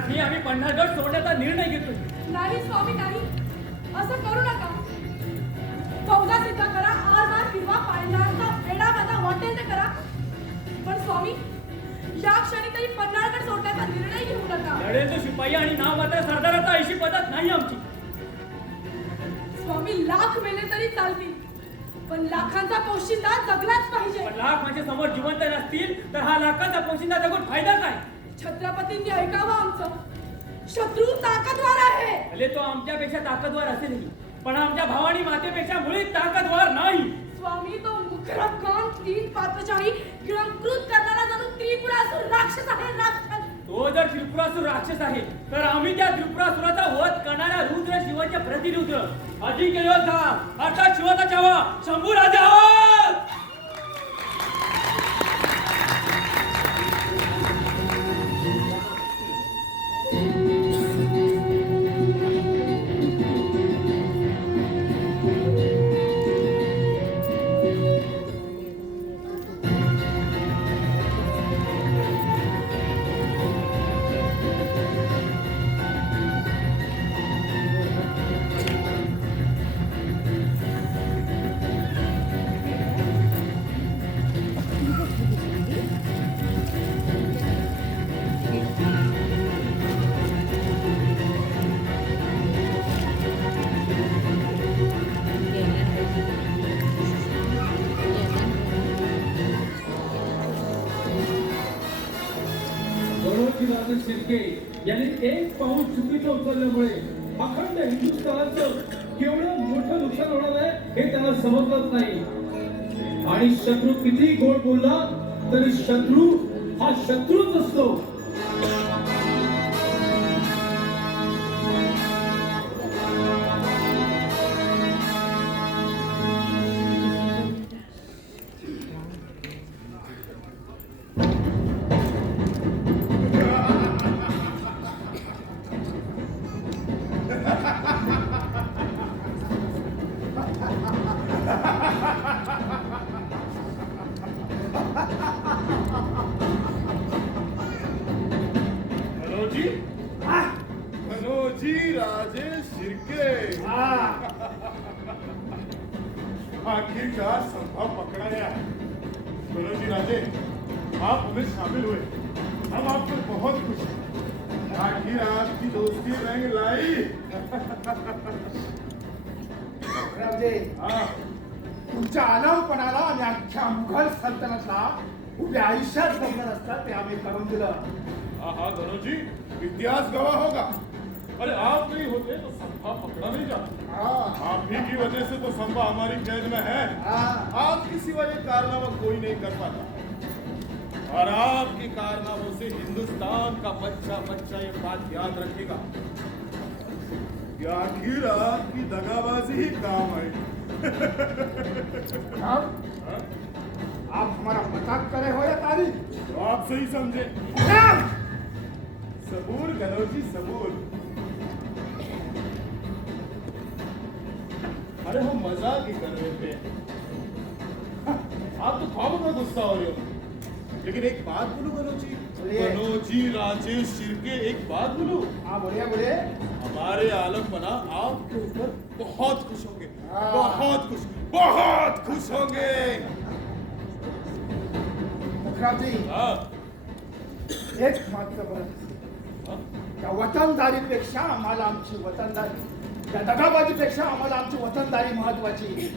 महाराज आम्ही पन्हाळगड सोडण्याचा निर्णय घेतोय. नाही स्वामी नाही, असं करू नका. फौजा सिद्ध करा, आरमार फिरवा, पायंडांचा वेडा बाधा वाटेल ते करा, पण स्वामी या क्षणी तरी पन्हाळगड सोडण्याचा निर्णय घेऊ नका. लढेल तो शिपाई आणि नाव मात्र सरदाराचा ऐशी पद्धत नाही आमची. स्वामी लाख मेले तरी चालतील, पण लाखांचा पोशिंदा जगलाच पाहिजे. पण लाख माझ्या समोर जिवंत नसतील तर हा लाखांचा पोशिंदा जगून फायदा काय? छत्रपतींनी ऐकावं आमचं. शत्रू ताकदवार आहे. भले तो आमच्यापेक्षा ताकदवार असेल, पण आमच्या भावानी मातेपेक्षा मुळीच ताकदवार नाही. स्वामी तो मुखरखान तीन पात्रशाही गिळंकृत करणारा जणू त्रिपुरासुर राक्षस आहे. राक्षस तो जर त्रिपुरासुर राक्षस आहे तर आम्ही त्या त्रिपुरासुराचा वध करणाऱ्या रुद्र शिवाचे प्रतिरुद्र अधिक योद्धा अर्थात शिवाचा चावा शंभू राजा आहोत. शिर्के यांनी एक पाऊल चुकीचं उचलल्यामुळे अखंड हिंदुस्थानाचं केवढं मोठं नुकसान होणार आहे हे त्यांना समजलंच नाही. आणि शत्रू किती गोड बोलला तरी शत्रू हा शत्रूच असतो. मनोजी राजे शिर्के आखिरकार संभव पकड़ाया है. मनोजी राजे आप हमें शामिल हुए, हम आप पर बहुत खुश हैं. आखिर आपकी दोस्ती रंग लाई. राजे तुमच्या आलामपणाला आणि अख्ख्या मुघल सल्तनतला उभ्या आयुष्यात जगणार असतात ते आम्ही करून दिलं. हाँ मनोजी इतिहास गवाह होगा. अरे आप नहीं होते तो संभा पकड़ा नहीं जाता. आप ही की वजह से तो संभा हमारी कैद में है. आपकी सिवा ये कारनामा कोई नहीं कर पाता, और आपके कारनामों से हिंदुस्तान का बच्चा बच्चा ये बात याद रखेगा कि आखिर आपकी दगाबाजी ही काम है. आप हमारा मजाक करे हो या तारीफ? तो आप सही समझे. सबूर गनोजी सबूर. अरे हम मजाक ही कर रहे थे. आप तो ख्वाब में गुस्सा हो रहे हो. लेकिन एक बात बोलूं गनोजी. गनोजी राजे शिर्के एक बात बोलूं. हाँ बोलिए बोलिए. हमारे आलमपना आपके ऊपर बहुत खुश होंगे. बहुत खुश होंगे. मुखराज जी हाँ एक मात्र बरं, त्या वतनदारीपेक्षा आम्हाला आमची वतनदारी, त्या दगाबाजीपेक्षा आम्हाला आमची वतनदारी महत्वाची.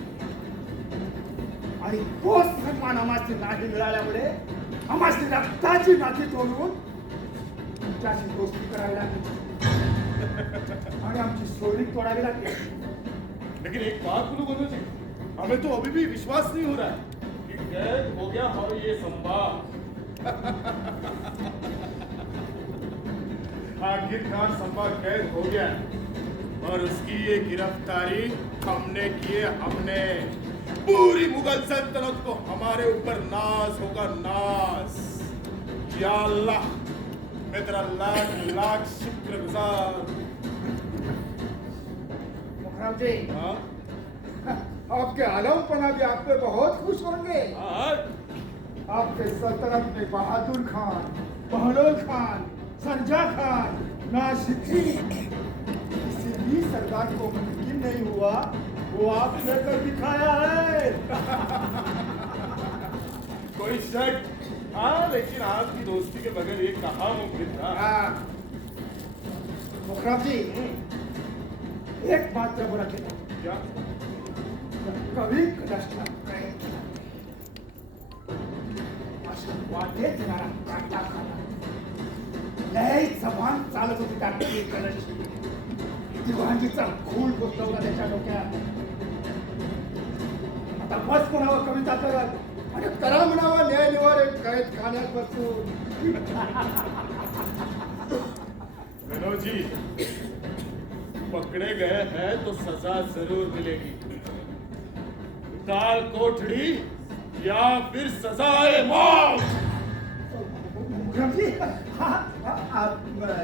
आणि तोच सन्मान आम्हाला नाही मिळाल्यामुळे आम्हाला रक्ताची नाती तोडून तुमच्याशी दोस्ती करावी लागली आणि आमची सोयरी तोडावी लागली. लेकिन एक बात बोलूं गनोजी, हमें तो अभी भी विश्वास नहीं हो रहा है कि कैद हो गया और ये संभा. आखिरकार संभा कैद हो गया और उसकी ये गिरफ्तारी हमने की है. हमने पूरी मुगल सल्तनत को हमारे ऊपर नाज होगा, नाज. या अल्लाह मैं तेरा लाख लाख शुक्रगुजार. मुखराज जी हाँ आपके आलमपना भी आप पे बहुत खुश होंगे. हाँ आपके सल्तनत में बहादुर खान, बहलोल खान, संजा खान, ना सीखी, इसीलिए सरदार को मुमकिन नहीं हुआ वो आप लेकर दिखाया है। कोई शक? हाँ, लेकिन आपकी दोस्ती के बगैर ये कहाँ मुमकिन था? मुखर्रम जी, एक बात जब रखेगा, क्या? कभी कदाचित असं वाटे देणारा काटा खाला लय जबान चालत होती त्या कळशी दिवाणजीचा खूळ बसवला त्याच्या डोक्यात. आता बस म्हणावं कविता करत आणि करा म्हणावं न्याय निवारण कैद खाण्यात बसून. मनोज जी, पकड़े गए हैं तो सजा जरूर मिलेगी। दाल कोठड़ी या फिर सजाए मौत। मुखर्रम जी,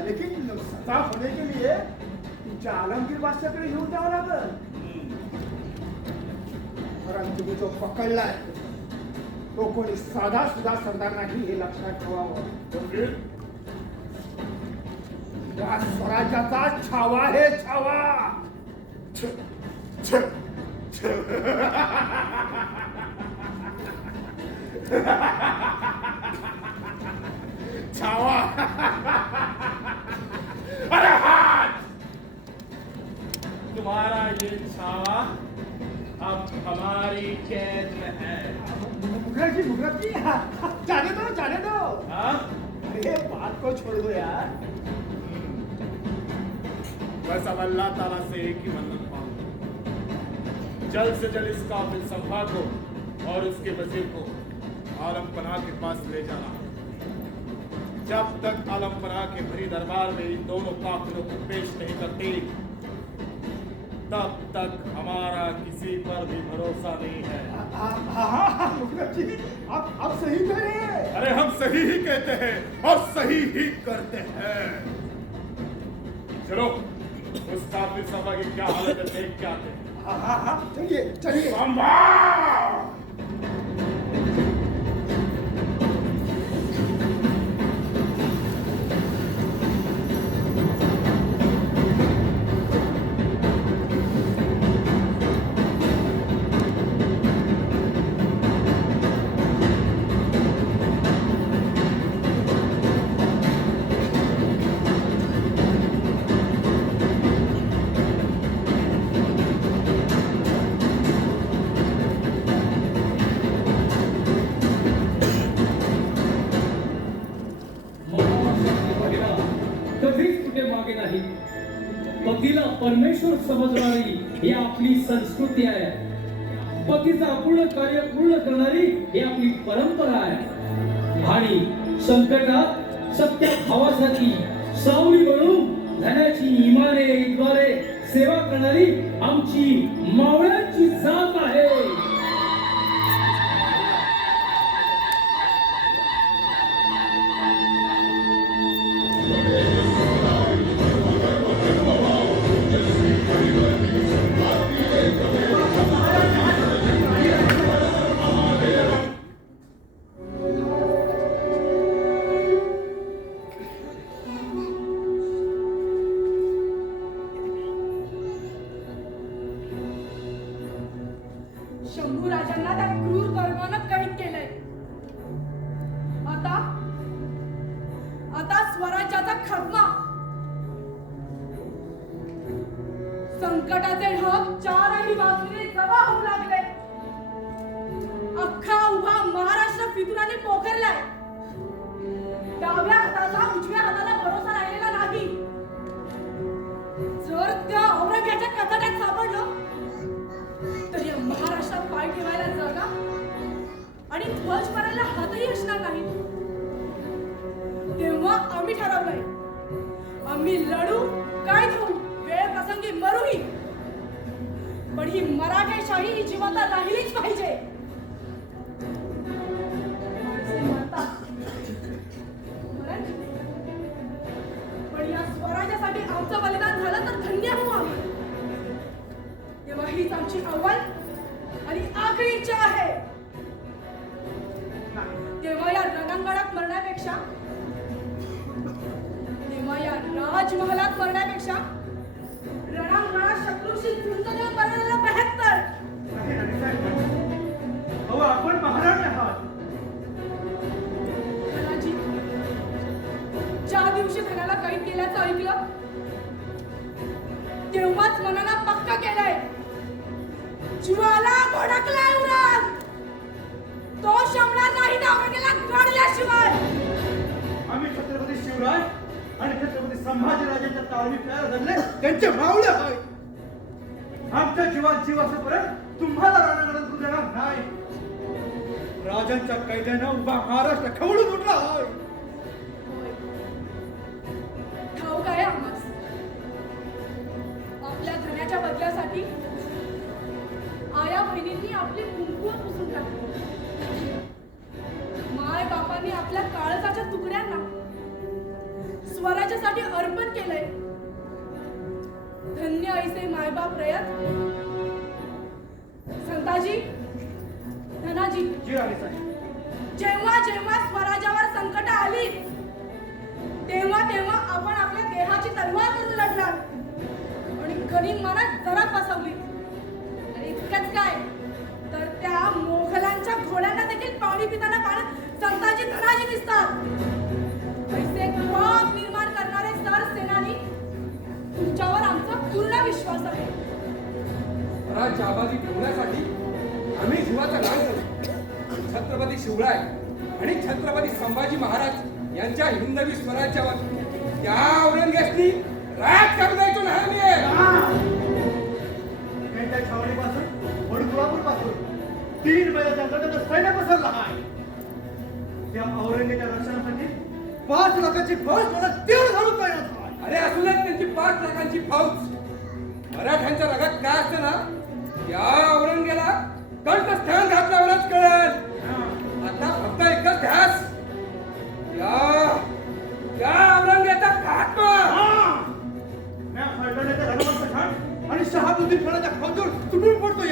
लेकिन सजा होने के लिए तुमच्या आलमगीर बादशाहकडे घेऊन जावं लागल. परंतु तुम्ही जो पकडलाय तो कोणी साधा सुद्धा सरदार नाही हे लक्षात ठेवावं. तो फिर या स्वराज्याचा छावा हे छावा. छ, छ, छ. छावा. अरे हाथ! तुम्हारा ये छावा अब हमारी कैद में है। मुखर्रम जी, जाने दो जाने दो. हाँ? अरे बात को छोड़ दो यार. बस अब अल्लाह ताला से एक ही मन्नत मांगो, जल्द से जल्द इस काफिल सभा को और उसके वजीर को आलम पनाह के पास ले जाना। जब तक आलम पनाह के भरी दरबार में इन दोनों काफिलों को पेश नहीं करते, तब तक हमारा किसी पर भी भरोसा नहीं है। हाँ, मुखर्रम जी, आप सही कह रहे हैं. अरे हम सही ही कहते हैं और सही ही करते हैं। चलो उस काफिल सभा की क्या हालत है देख के आते हैं। हाँ, चलिए चलिए. संभाल! कधीच कुठे मागे नाही. पतीला परमेश्वर समजणारी ही आपली संस्कृती आहे. पतीचं अपूर्ण कार्य पूर्ण करणारी ही आपली परंपरा आहे. आणि संकटात सत्य भावासाठी सावली बनून धनाची इमाने सेवा करणारी आमची मावळ्यांची जात आहे. शंभू राजांना त्या क्रूर कर्मानं कैद केलंय. आता स्वराज्याचा खात्मा. संकटाचे ढग चारही बाजूने जमा होऊ लागले. अख्खा उभा महाराष्ट्र फितुराने पोखरलाय. डाव्या हाताचा उजव्या हाताला भरोसा राहिलेला नाही. जर त्या औरंग्याच्या कचाट्यात सापडलं तर या महाराष्ट्रात पाय ठेवायला जागा आणि ध्वज करायला हातही असणार नाही. तेव्हा आम्ही ठरवलंय, आम्ही लढू काय घेऊ, वेळ प्रसंगी मरूही, पण ही मराठेशाही ही जिवंत राहिलीच पाहिजे. माणसे मरतात, मरण. पण या स्वराज्यासाठी आमचं बलिदान झालं तर धन्य होऊ आम्ही. तेव्हा हीच आमची अव्वल आणि आखरी इच्छा आहे. तेव्हा या रणांगणात मरण्यापेक्षा तेव्हा या राजमहालात मरण्यापेक्षा रणांगणात शत्रूशी झुंज देऊन मरलेला बेहत्तर. नाही राणीसाहेब, अहो आपण महाराणी आहात. धनाजी, ज्या दिवशी धनाला कैद केल्याचं ऐकलं तेव्हाच मनाला पक्का केलंय, जीवाला भडकलाय उरात, तो शमणार नाही दावणीला गडल्याशिवाय. आम्ही छत्रपती शिवराय आणि छत्रपती संभाजीराजांच्या तालमीत धरले त्यांचे मावळे होय. आमच्या जीवात जीव असेपर्यंत तुम्हाला रणांगणात देणार नाही. राजांच्या कैद्यानं उभा महाराष्ट्र खवळून उठला होय. ठाऊक आहे आम्हास, आपल्या धन्याच्या बदल्यासाठी आया बहिणींनी आपली कुंकू पुसून टाकली. माय बापांनी आपल्या काळजाच्या तुकड्यांना स्वराज्यासाठी अर्पण केलंय. धन्य ऐसे मायबाप रयत. संताजी, धनाजी, जी राणीसाहेब, जेव्हा जेव्हा स्वराज्यावर संकट आली तेव्हा तेव्हा आपण आपल्या देहाची तलवार करून लढलात आणि गनिमानात जरा फसवली. आणि इतकंच काय, तर त्या मोघलांच्या घोड्यांना देखील पाणी पिताना पाण्यात संताजी धनाजी दिसतात. ऐसे पाप निर्माण करणारे सर सेनानी, तुमच्यावर आमचा पूर्ण विश्वास आहे. राज्याबाजी ठेवण्यासाठी आम्ही जीवाचा राग केला. छत्रपती शिवराय आणि छत्रपती संभाजी महाराज यांच्या हिंदवी स्वराज्यावर त्या औरंगजेबानी राज करू द्यायचो नाही मी. त्यांच्या छावणीपासून वडकुळापूर पासून 3 मैलाच्या अंतरात सैन्य पसरला आहे. त्या औरंगजेबाच्या रक्षणासाठी 5 लाखाची फौज मला तेवढं घालून तयार आहे. अरे असू देत त्यांची 5 लाखांची फौज. मराठ्यांच्या रगात काय असतं ना, त्या औरंगजेबाला कंठस्थान घातल्यावरच कळेल. आता फक्त एकच ध्यास, त्या औरंगजेबाचा खात्मा. म्या फलटणीच्या धर्मवंत खान आणि शहाबुद्दीन खानाच्या फौजवर तुटून पडतो.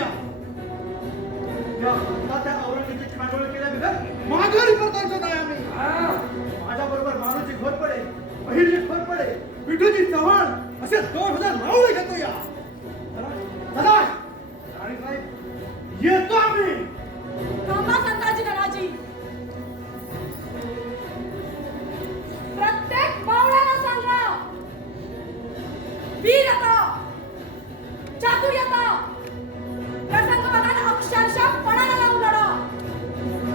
त्या औरंगजेबाची खांडोळ केल्याबिगर माघारी परतायचो नाही आम्ही. माझ्या बरोबर मानूची घोरपडे, पहिली घोरपडे, विठूजी चव्हाण असे 2000 मावळे घेतो. चला राणीसाहेब, येतो आम्ही. थांबा संताजी, धनाजी. प्रत्येक मावळ्याला सांगा, वीरता, चातुर्यता, प्रसंगवदान अक्षरशः पणाला लावून लढा.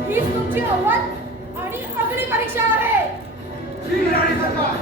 हीच तुमची अव्वल आणि अग्नी परीक्षा आहे. श्री राणी सरकार.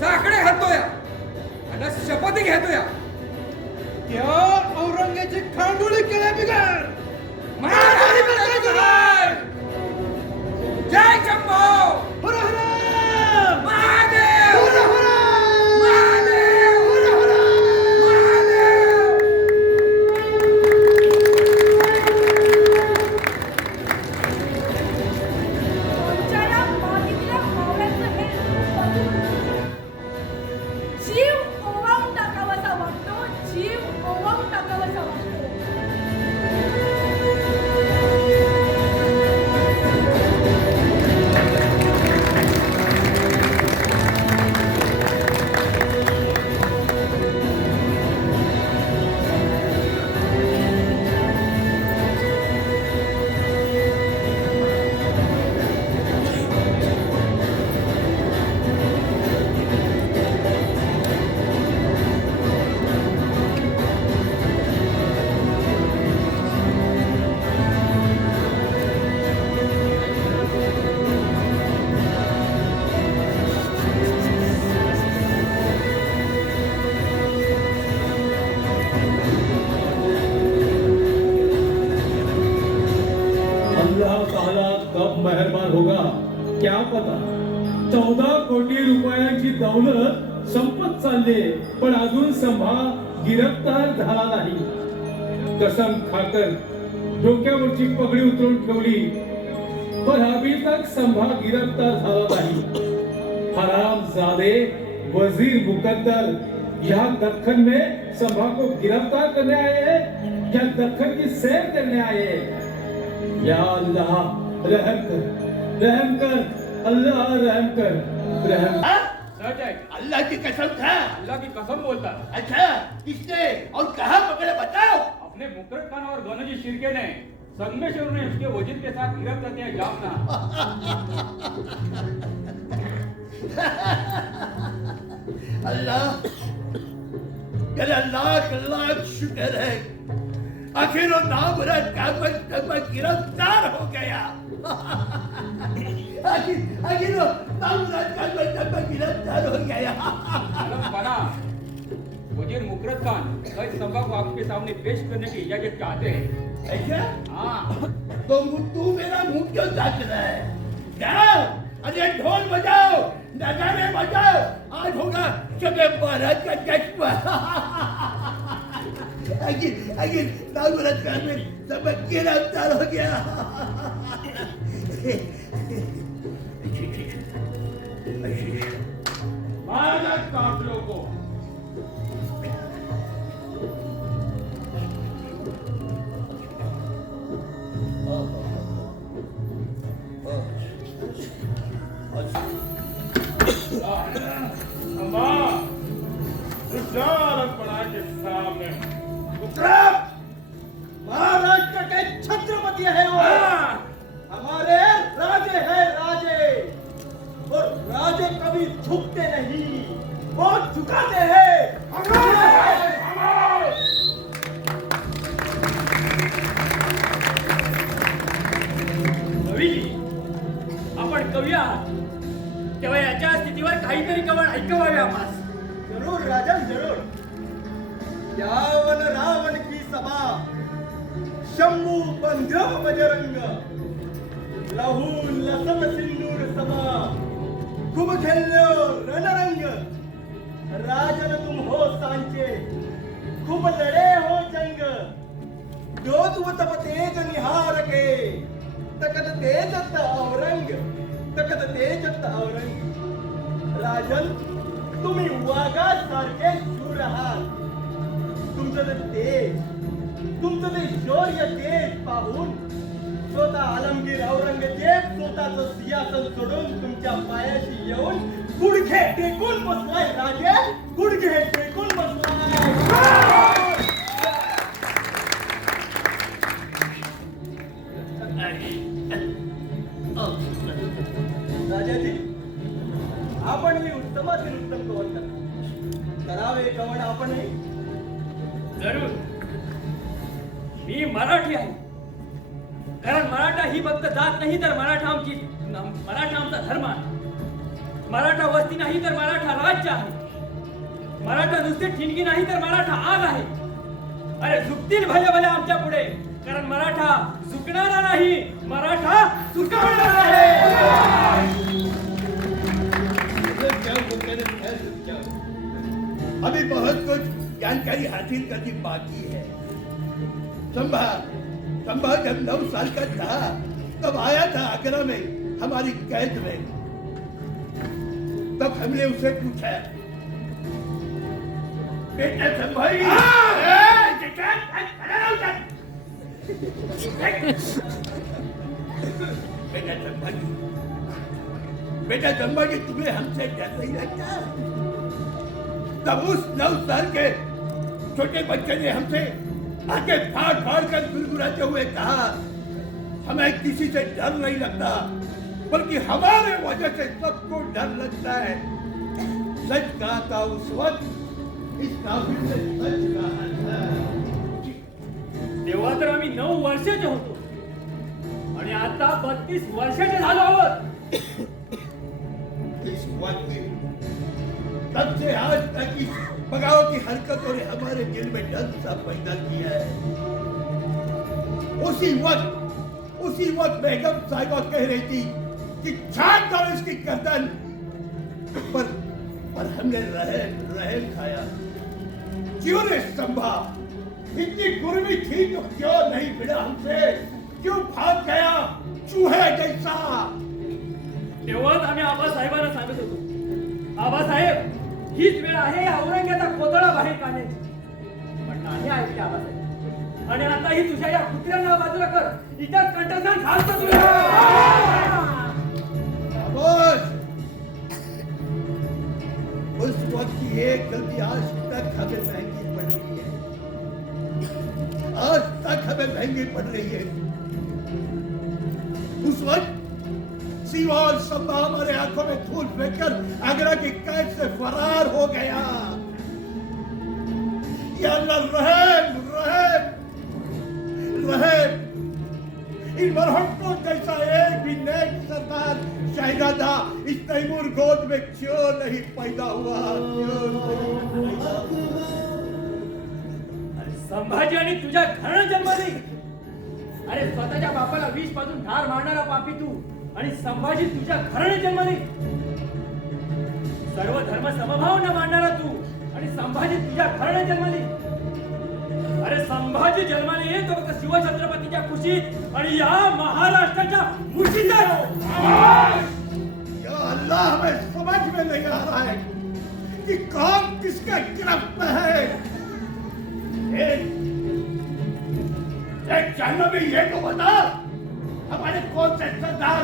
साकडे घालतोय आणि शपथ घेतोय. त्या औरंगजेबाची खांडोळी केल्या बिगर महाराणी करायचं नाही. जय शंभो. हर हर महादेव. हर हर महादेव. हर हर महादेव. तुमच्या या मागितल्या मावळ्यांचं हे बघून जीव ओवाळून टाकावासा वाटतो, जीव ओवाळून टाकावासा वाटतो. 14 कोटी रुपयांची दौलत संपत चालली, पण अजून संभा गिरफ्तार झाला नाही. कसम खाकर डोक्यावरची पगडी उतरवून ठेवली, पण अभी तक संभा गिरफ्तार झाला नाही. हरामजादे वजीर मुकद्दर यहाँ दक्कन में संभा को गिरफ्तार करने आए हैं या दक्कन की सैर करने आए हैं? या अल्लाह रहम कर, अल्लाह रहम कर, रहम. सच है, अल्लाह की कसम खा. अल्लाह की कसम बोलता. अच्छा, किसने और कहाँ पकड़े बताओ. अपने मुकरर खान और गनजी शिर्के ने संगमेश्वर ने उसके वजीर के साथ गिरफ्तार किया जाफना. अल्लाह, तेरा लाख लाख शुक्र है, आखिर वो नामुराद कागज गिरफ्तार हो गया. आखिर वो नामुराद कागज गिरफ्तार हो गया. आलम बना, वजीर मुकरर खान कल संभा को आपके सामने पेश करने की इजाजत चाहते हैं. ऐसा? हाँ, तो तू मेरा मुंह क्यों ताक रहा है? जाओ, अरे ढोल बजाओ, नगाड़े बजाओ, आज होगा शबे बारात का जश्न. आखिर नामुराद कागज सब गिरफ्तार हो गया. मारा काफिरों को. अम्मा, विचारपणा के सामने महाराष्ट्र के छत्रपति है वो. हमारे राजे हैं राजे, और राजे कभी झुकते नहीं, वो झुकाते हैं. कवी, आपण कवी आहात तेव्हा याच्या स्थितीवर काहीतरी कवळ ऐकवावे आम्हास. जरूर राजन जरूर. यावन रावण की सभा, शंभू बंधव बजरंग, लहून लसत सिंदूर सभा, खूब खेल्यो रणरंग. राजन तुम हो सांचे, खूब लड़े हो जंग. जो तुम तब तेज निहार के, तकत तेजत औरंग, तकत तेजत औरंग. राजन तुम्ही वाघासारखे शूर आहात. तुमचं ते तेज, तुमचं ते शौर्य तेज पाहून स्वतः आलमगीर औरंगजेब स्वतःचं सिंहासन सोडून तुमच्या पायाशी येऊन गुडघे टेकून बसलाय राजे, गुडघे टेकून बसलाय. राजाजी, आपण ही उत्तमातील उत्तम कवण करा. करावे कवण आपणही. जरूर. मी मराठी आहे, कारण मराठा ही फक्त जात नाही तर मराठा आमचा धर्म आहे. मराठा वस्ती नाही तर मराठा राज्य आहे. मराठा नुसते ठिणगी नाही तर मराठा आग आहे. अरे झुकतील भले भले आमच्या पुढे, कारण मराठा झुकणारा नाही, मराठा झुकवणारा आहे. अभी बहुत कुछ जानकारी हासिल करनी बाकी है. संभा जब 9 साल का था तब आया था आगरा में हमारी कैद में. तब हमने उसे पूछा, बेटा संभाई, बेटा संभाजी तुम्हें हमसे डर नहीं लगता? तब उस 9 साल के छोटे बच्चे ने हमसे आगे फाड़ फाड़ कर गुरगुराते हुए कहा, हमें किसी से डर नहीं लगता, बल्कि हमारे वजह से सबको डर लगता है. सच कहा था उस वक्त, इस काफिर ने सच कहा था. तेव्हा तर आम्ही 9 वर्षाचे होतो आणि आता 32 वर्षाचे झालो आहोत. इस वक्त तब से आज तक की बगावत की हरकतों ने हमारे दिल में डर सा पैदा किया है. उसी वक्त बेगम साहिबा कह रही थी कि छाट करो इसकी गर्दन, पर हमने रहम खाया। क्यों रे संभा, इतनी गुर्मी थी तो क्यों नहीं भिड़ा हमसे? क्यों भाग गया चूहे जैसा? तेव्हाच आम्ही आबासाहेबांना सांगत होतो, आबासाहेब हीच वेळ आहे या औरंग्याचा कोतळा बाहेर काढण्याची. पण नाही ऐकले आबासाहेब, आणि आताही तुझ्या या कुत्र्यांना बाजूला कर, इथंच कंटकसान घालतो तुला. खामोश! उस वक्त की एक गलती आज तक हमें महंगी पड़ रही है, आज तक हमें महंगी पड़ रही है। उस वक्त शिवा और संभा हमारे आंखों में धूल फेंककर आगरा की कैद से फरार हो गया। या अल्लाह रहम रहम रहम, इन मरहमतों जैसा एक भी नेक सरदार शहजादा इस तैमूर गोद में क्यों नहीं पैदा हुआ? अरे संभाजी आणि तुझ्या घरानं जन्मली. अरे स्वतःच्या बापाला विष पाजून ठार मारणारा पापी तू, आणि संभाजी तुझ्या घराने जन्मली. सर्व धर्म समभाव न मानणारा तू, आणि संभाजी तुझ्या घराने जन्मली. अरे संभाजी जन्माला येतो फक्त शिवछत्रपतीच्या खुशीत आणि या महाराष्ट्राच्या मुठीत. या अल्लाह, हमें समझ में नहीं आ रहा है कि कौन किसके गिरफ्त में है। एक जानना भी ये तो बता, हमारे कौन से सरदार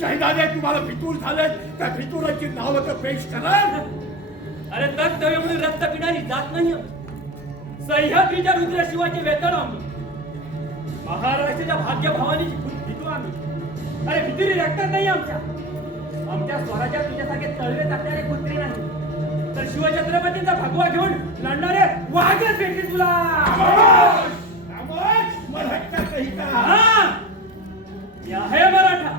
शहजादे तुम्हाला फितूर झाले, त्या फितुराची नावं तर पेश करा. अरे तत्तव्यमुळे रक्त पिणारी जात नाही आम्ही. सह्याद्रीच्या रुद्रशिवाचे वेतन आम्ही, महाराष्ट्राच्या भाग्यभावानीची भितो आम्ही. अरे भितुरी रक्तात नाही आमच्या स्वराज्यात तुझ्यासारखे तळवे टाकणारे कुत्रे नाही, तर शिवछत्रपतींचा भगवा घेऊन लढणारे वाघच भेटले तुला. मराठा कहीं का? हा, मी आहे मराठा.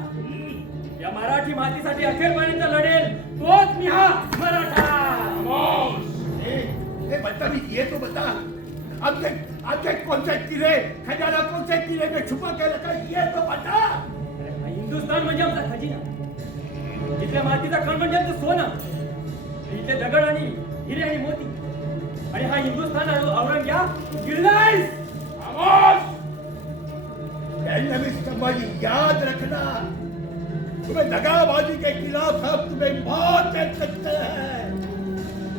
या मराठी मातीसाठी अखेरपर्यंत लढेल तोच मी हा मराठा. बता भी, ये तो बता, आपके कौन से किले, खजाना कौन से किले में छुपा के रखा, ये तो बता. अरे, हिंदुस्थान म्हणजे आमचा खजिना, इथल्या मातीचा कण म्हणजे आमचं सोनं, इथले दगड आणि हिरे आणि मोती. आणि हा हिंदुस्थान औरंग्या गिरलायस. संभाजी, याद रखना, तुम्हें दगाबाजी के खिलाफ हम तुम्हें मौत दे सकते हैं,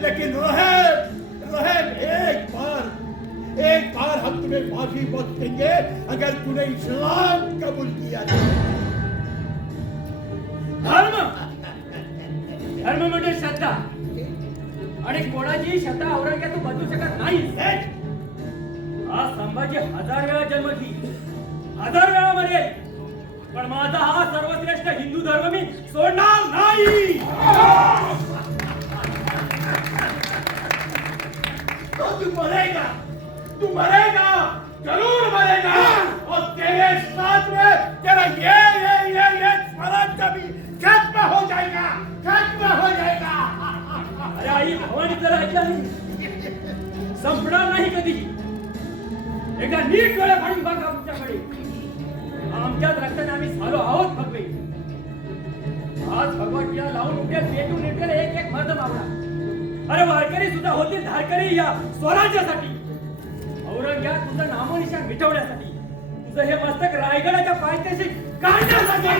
लेकिन रहम एक बार हम तुम्हें माफी बख्श देंगे अगर तूने इस्लाम कबूल किया. धर्म म्हणजे श्रद्धा, आणि कोणाची श्रद्धा औरंग्या तू बदलू शकत नाही. हा संभाजी 1000 वेळा जन्म घेईल, 1000 वेळा मरेल, पण माझा हा सर्वश्रेष्ठ हिंदू धर्म मी सोडणार नाही. तो तू मरेगा, जरूर मरेगा, और तेरे साथ में तेरा ये स्वराज्य भी खत्म हो जाएगा. अरे आई भवानी, जरा ऐकलं नाही, संपणार नाही कधी. एकदा नीट डोळे फाडून बघा आमच्याकडे. आमच्याच रक्ताने आम्ही झालो आहोत भगवे. आज भगवतीला लावून उद्या पेटून निघेल एक मर्द मावळा. अरे वारकरी सुद्धा होतील धारकरी या स्वराज्यासाठी. औरंग्या तुझं नामोनिशाण मिटवण्यासाठी, तुझं हे मस्तक रायगडाच्या पायथ्याशी काढण्यासाठी.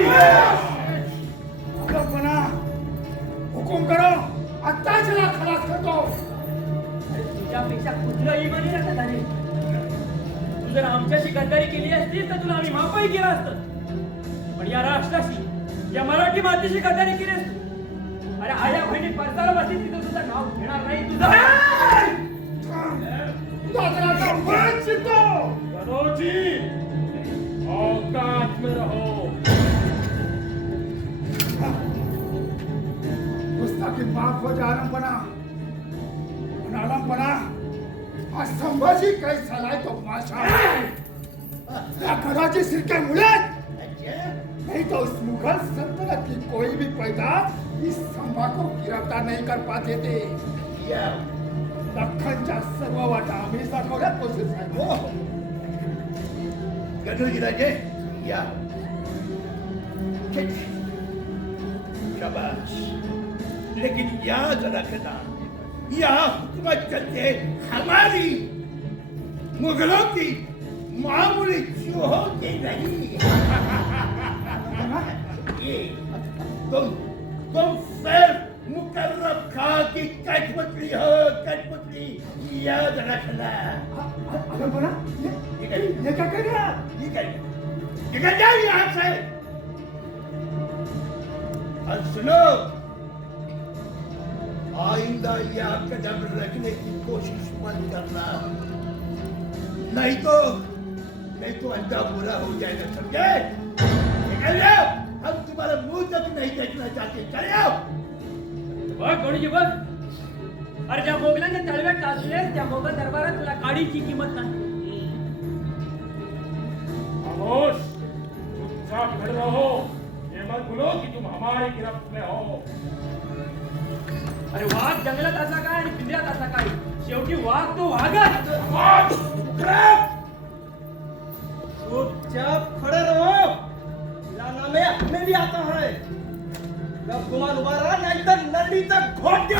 हुकुम करो, आता चला खलास करतो. तुझ्यापेक्षा कुठलं इमानी नसतं झाले. तू जर आमच्याशी गद्दारी केली असती तर तुला आम्ही माफही केलं असतं, पण या राष्ट्राशी, या मराठी मातीशी गद्दारी केली असती. अरे आया बहिणी परसाला बसली तिथं तुझं नाव घेणार नाही. औकात में रहो. गुस्ताखी माफ हो जा. आलमपना हा संभाजी काय झालाय तो माशा. या घराची शिरक्यामुळे नहीं तो उस मुगल सल्तनत की कोई भी पैदा इस संभा को गिरफ्तार नहीं कर पाते थे. दख्खनच्या सर्व वाटा आम्ही दाखवल्या कोशिश आहे. गणोजीराजे या. शाबाश. लेकिन याद रखना, यहाँ हुकूमत चलते हमारी, मुगलों की, मामूली चूहों की नहीं। ये तुम सिर्फ मुकर्रम खां की कठपुतली हो, कठपुतली, याद रखना। अगर बोला ये क्या कर रहा? निकल जाओ यहाँ से। और सुनो, आइंदा यहाँ कदम रखने की कोशिश मत करना, नहीं तो अंधा बुरा हो जाएगा, समझे? निकल जाओ, हम तुम्हारा मुंह तक नहीं देखना चाहते, चले जाओ। बघ गोडीजी बघ, अरे ज्या मोगलांच्या तळव्यात टाचले त्या मोगल दरबारात तुला काडीची किंमत नाही. खामोश, चुपचाप खड़े रहो, ये मत बोलो कि तुम हमारी गिरफ्त में हो। अरे वाघ जंगलात असा काय आणि पिंजऱ्यात असा काय, शेवटी वाघ तो वाघच. चुपचाप खड़े रहो, नामे हमें भी आता है। जब गुमान उबा रहा नहीं तो नरडी तक घोट के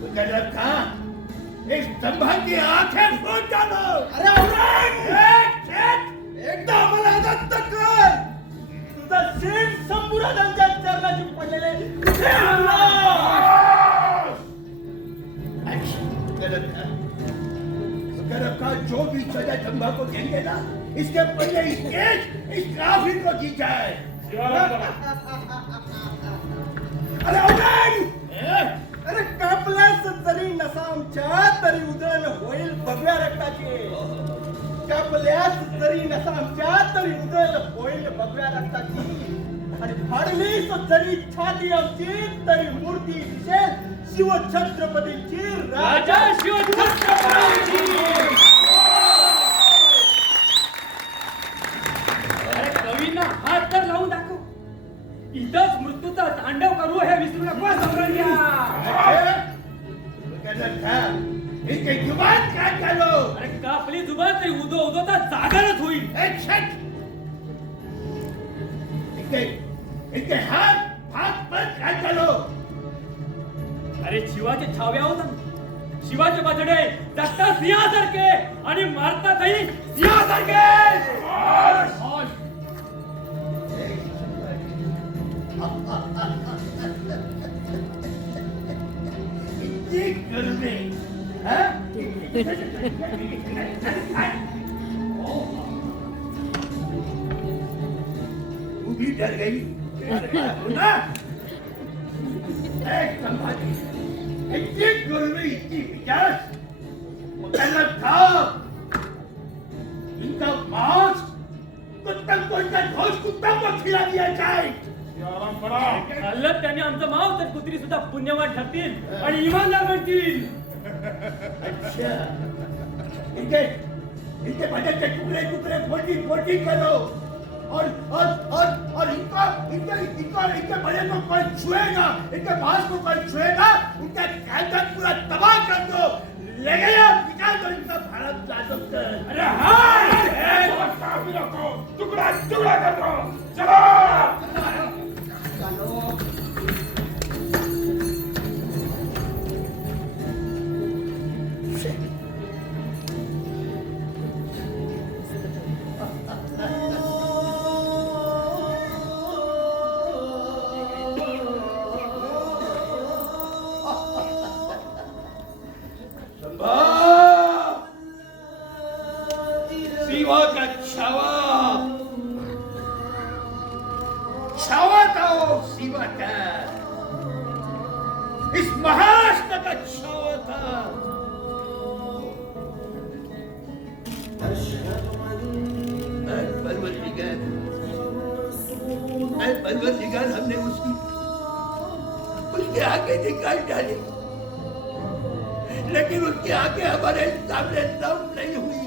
मुकर्रम खां, इस स्तंभा की आंखें फोड़ डालो। अरे औरंग, एकदा आम्हाला आदत कर, तुझा शेठ संबुराजांच्या चरणाची पडलेले कुठे आणला? मुकर्रम खां, जो भी सजा स्तंभा को देंगे ना, इसके पहले इस काफिर को दी जाए। अरे औरंग, अरे कापल्यास जरी नसा आमच्या तरी उधळण होईल भगव्या रक्ताची. कापल्यास जरी नसा आमच्या तरी उधळण होईल भगव्या रक्ताची. आणि फाडलीस जरी छाती आमची तरी मूर्ती दिसेल शिवछत्रपतींची, राजा शिवछत्रपती. अरे कवींना हात तर लावून दाखव, इथंच मृत्यूचा तांडव करू हे विसरू नको सम्राज्ञा. मुकर्रम खां, इनकी जुबान काट डालो। अरे कापली जुबान तरी उदोता जागरच होईल. इनके हाथ पर काट डालो। अरे शिवाचे छावे आहोत आम्ही. शिवाचे बछडे जगतात सिंहासारखे आणि मारतातही सिंहासारखे. इतनी गर्मी, हाँ? तू भी डर गई? ना? संभाली, इतनी गर्मी, इतनी मिजाज, मुकर्रम खां, इनका मांस कुत्ता को, इनका घोष कुत्ता को खिला दिया जाए। आराम पड़ा। खाल्लं त्याने आमचं माव तर कुत्री सुद्धा पुण्यवान ठरतील आणि इमानदार बनतील. अच्छा, इनके बदन के टुकड़े टुकड़े फोटी करो और इनके बदन को कोई छुएगा, इनके मांस को कोई छुएगा, उनका खानदान पूरा तबाह कर दो। ले गया, निकाल दो इनका भारत जादव कर। अरे हाँ, काफिरों को टुकड़ा टुकड़ा कर दो, चलो। शिवा का छावा था वो शिवा का, इस महाराष्ट्र का छावा था। परवरदिगार, हमने उसके आगे निकाल डाली, लेकिन उसकी आगे हमारे सामने दम नहीं हुई।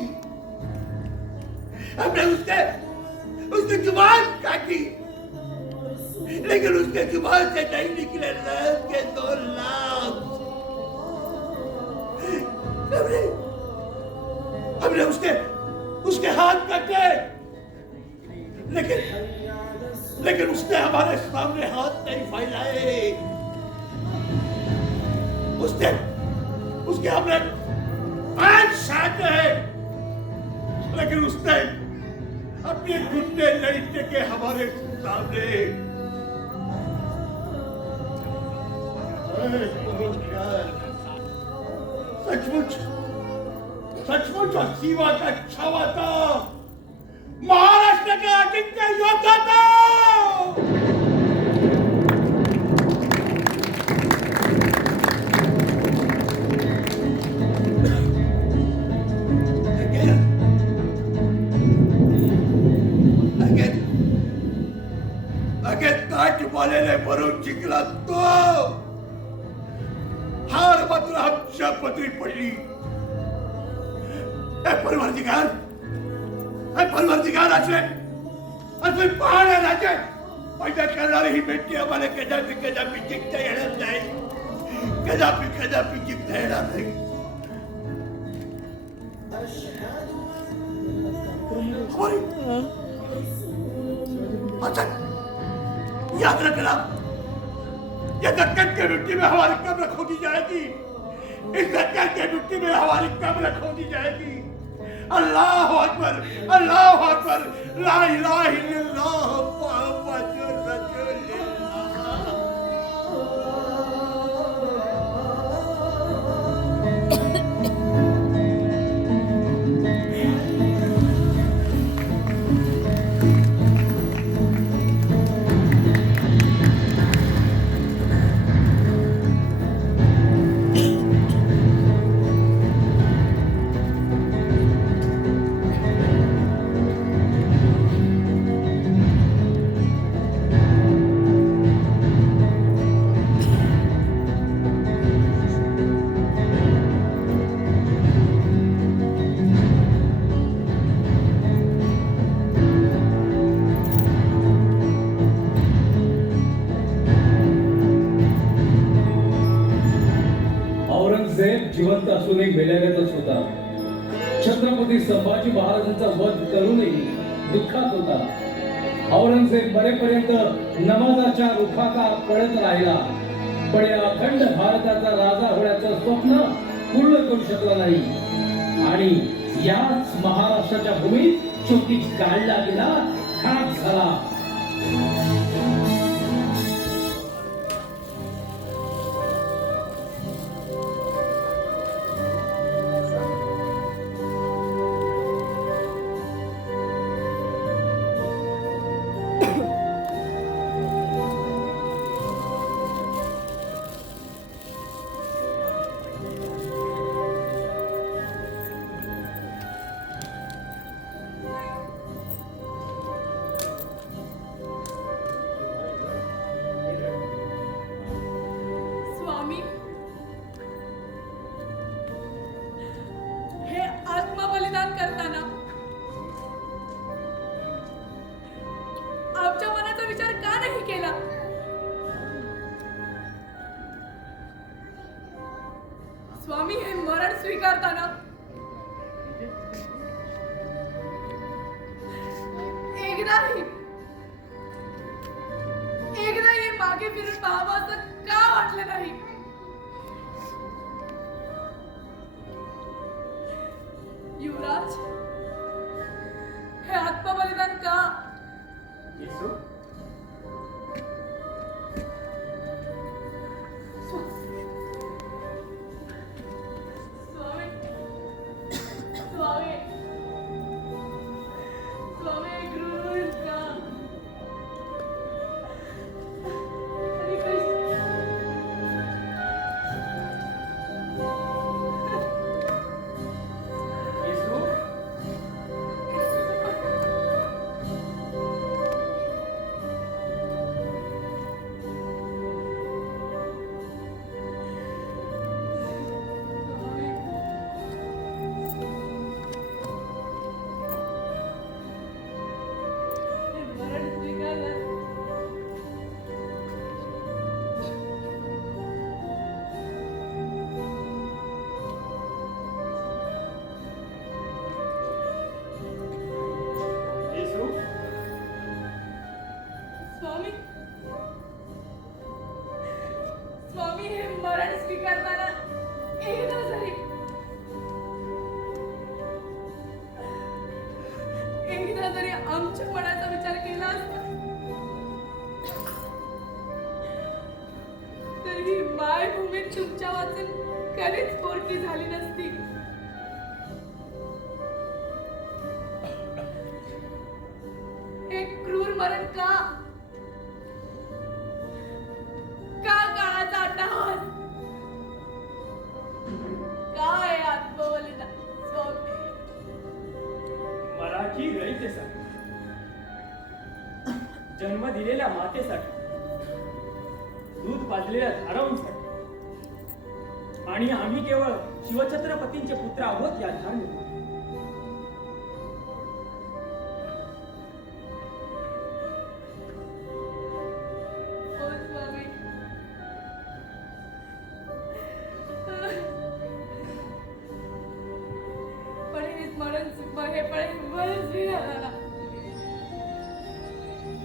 हमने उसकी जुबान काटी, लेकिन उसके जुबान से नहीं निकले लफ्ज के 2 लफ्ज। हमने उसके हाथ काटे, लेकिन उसने हमारे सामने हाथ नहीं फैलाए। उसके हमने पैर छाटे हैं, लेकिन उसने अपने घुटने नहीं टेके हमारे सामने। सचमुच सीमा का छावा था, महाराष्ट्र का अजिंक्य योद्धा था। ताजवालेने भरून जिंकला तो हार मात्र आमच्या पदरी पडली। परवरदिगार असे पहाणे राजे पैदा करणारी ही भेटी आम्हाला कदापि जिंकता येणार नाही। कदापि जिंकता येणार नाही। याद रखना, ये दक्कन की मिट्टी में हमारी कब्र खोदी जाएगी। इस दक्कन की मिट्टी में हमारी कब्र खोदी जाएगी। अल्लाह अकबर, ला इलाहा इल्लल्लाह मुहम्मदुर रसूलुल्लाह। जिवंत असूनही मेल्यागतच होता। छत्रपती संभाजी महाराजांचा वध करूनही दुःखात होता। औरंगजेब मरेपर्यंत नमाजाच्या रुखाका पडत राहिला, पण या अखंड भारताचा राजा होण्याचं स्वप्न पूर्ण करू शकला नाही। आणि याच महाराष्ट्राच्या भूमीत शेवटी काढला गेला, खाक झाला। स्वामी हे मरण स्वीकारताना एकदाही मागे फिरून पाहावं असं का वाटलं नाही? युवराज, हे आत्मबलिदान का? स्वीकारताना एकदा जरी आमच्या मनाचा विचार केला असता तर ही मायभूमी तुमच्या वाचून कधीच पोरकी झाली नसती. एक क्रूर मरण का काळाचा अट्टहास, काय आत्मबलिदान स्वामी. मराठी रयतेसाठी, जन्म दिलेल्या मातेसाठी, दूध पाजलेल्या धारावांसाठी आणि आम्ही केवळ शिवछत्रपतींचे पुत्र आहोत या धार्मिक. हो स्वामी. पण हे स्मरण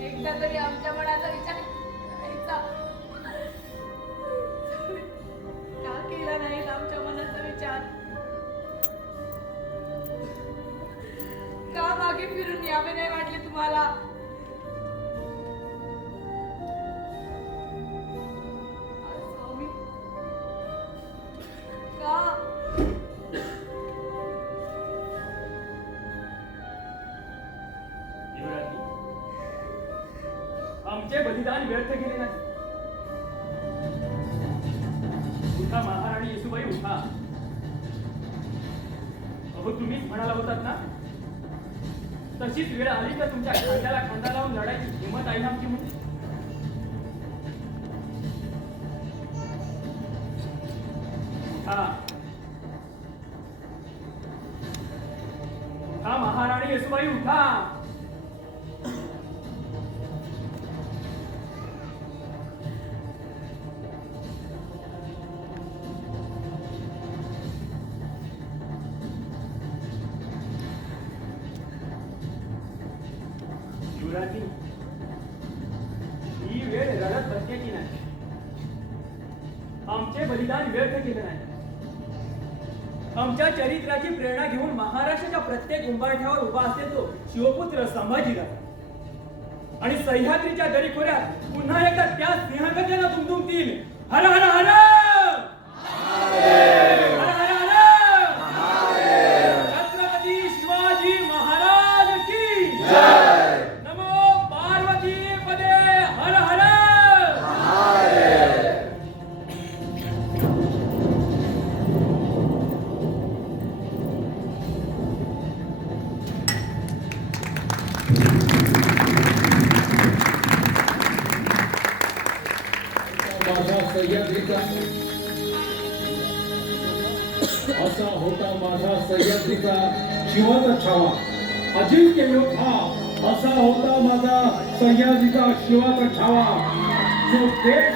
एकदा तरी आमच्या मनाचा विचार करायचा. का केला नाहीत आमच्या मनाचा विचार? का मागे फिरून यावे नाही वाटले तुम्हाला? स्वामी का युवराजी, आमचे बलिदान व्यर्थ गेले नाही. उठा महाराणी येसूबाई, उठा. अहो तुम्हीच म्हणाला होतात ना, तशीच वेळ आली तर तुमच्या खांद्याला खांदा लावून लढायची हिंमत आहे आमची म्हणून. उठा, उठा महाराणी येसूबाई, उठा. युवराजी, ही वेळ रडत बसण्याची नाही. आमचे बलिदान व्यर्थ केले नाही. आमच्या चरित्राची प्रेरणा घेऊन महाराष्ट्राच्या प्रत्येक उंबरठ्यावर उभा असेल तो शिवपुत्र संभाजीराज आणि सह्याद्रीच्या दरीखोऱ्यात पुन्हा एकदा त्या सिंहगर्जना दुमदुमतील. हर हर हर हर हर हर छत्रपती शिवाजी महाराज की जय. नमो पार्वती पदे हर हर. माझा सह्याद्रीचा असा होता माझा सह्याद्रीचा शिवाचा छावा. अजिंक्य योद्धा असा होता माझा सह्याद्रीचा शिवाचा छावा. जो देश